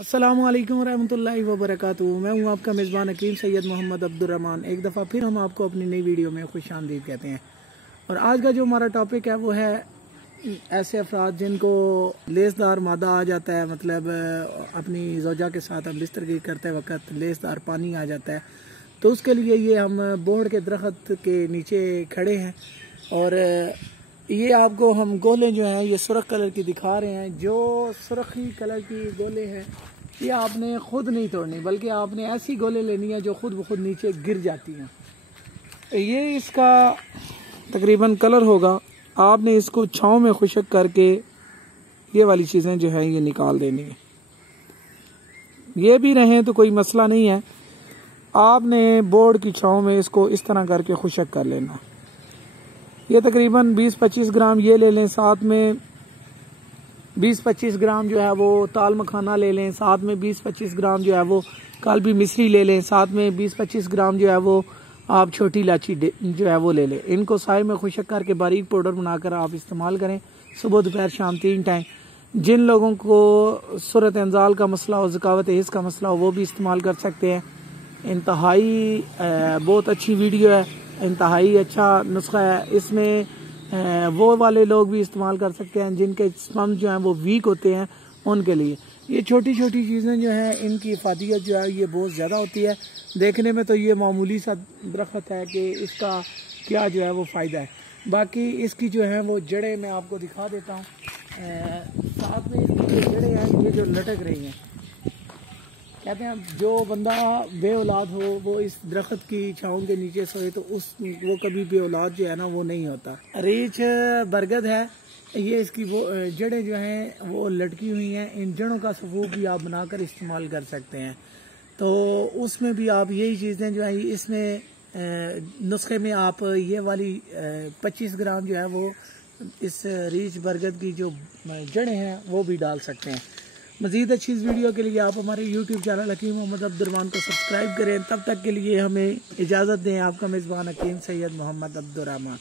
अस्सलामु अलैकुम वरहमतुल्लाहि वबरकातुहू। मैं हूं आपका मेज़बान हकीम सैयद मोहम्मद अब्दुर्रहमान। एक दफ़ा फिर हम आपको अपनी नई वीडियो में खुशामदीद कहते हैं। और आज का जो हमारा टॉपिक है वो है ऐसे अफराद जिनको लेसदार मादा आ जाता है, मतलब अपनी ज़ौजा के साथ हम बिस्तरगी करते वक्त लेसदार पानी आ जाता है। तो उसके लिए ये हम बोर्ड के दरख्त के नीचे खड़े हैं और ये आपको हम गोले जो हैं ये सुरख कलर की दिखा रहे हैं। जो सुरखी कलर की गोले हैं ये आपने खुद नहीं तोड़नी, बल्कि आपने ऐसी गोले लेनी है जो खुद ब खुद नीचे गिर जाती हैं। ये इसका तकरीबन कलर होगा। आपने इसको छाँव में खुशक करके ये वाली चीज़ें जो है ये निकाल देनी है। ये भी रहें तो कोई मसला नहीं है, आपने बोर्ड की छाँव में इसको इस तरह करके खुशक कर लेना। ये तकरीबन 20-25 ग्राम ये ले लें, साथ में 20-25 ग्राम जो है वो ताल मखाना ले लें, साथ में 20-25 ग्राम जो है वो कालबी मिश्री ले लें, साथ में 20-25 ग्राम जो है वो आप छोटी इलायची जो है वो ले लें। इनको साए में खुशक करके बारीक पाउडर बनाकर आप इस्तेमाल करें सुबह दोपहर शाम 3 टाइम। जिन लोगों को सूरत इंजाल का मसला हो, ज़कावत हिस्स का मसला हो, वो भी इस्तेमाल कर सकते हैं। इंतहाई बहुत अच्छी वीडियो है, इंतहाई अच्छा नुस्खा है। इसमें वो वाले लोग भी इस्तेमाल कर सकते हैं जिनके स्पर्म जो हैं वो वीक होते हैं, उनके लिए ये छोटी छोटी चीज़ें जो हैं इनकी इफादियत जो है ये बहुत ज़्यादा होती है। देखने में तो ये मामूली सा दरख्त है कि इसका क्या जो है वो फ़ायदा है, बाकी इसकी जो है वो जड़ें मैं आपको दिखा देता हूँ। साथ में इसकी जो जड़ें हैं ये जो लटक रही हैं, कहते हैं जो बंदा बे औलाद हो वो इस दरख्त की छाँव के नीचे सोए तो वो कभी बे औलाद जो है ना वो नहीं होता। रीछ बरगद है, ये इसकी वो जड़ें जो हैं वो लटकी हुई हैं। इन जड़ों का सफूफ भी आप बनाकर इस्तेमाल कर सकते हैं। तो उसमें भी आप यही चीज़ें जो है इसमें नुस्खे में आप ये वाली 25 ग्राम जो है वो इस रीछ बरगद की जो जड़ें हैं वो भी डाल सकते हैं। मज़ीद अच्छी इस वीडियो के लिए आप हमारे YouTube चैनल हकीम मोहम्मद अब्दुर्रहमान को सब्सक्राइब करें। तब तक के लिए हमें इजाज़त दें। आपका मेज़बान हकीम सैयद मोहम्मद अब्दुर्रहमान।